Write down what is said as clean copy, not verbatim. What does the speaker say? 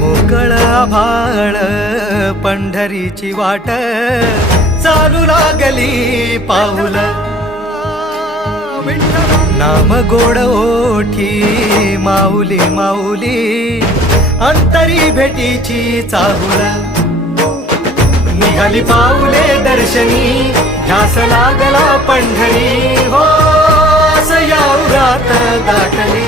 मोकळ आभाळ पंढरीची वाट चालू लागली पाऊल नाम गोड ओठी माऊली माऊली अंतरी भेटीची चाहुल निघाली पाऊले दर्शनी ध्यास लागला पंढरी हो असं या उरात दाटली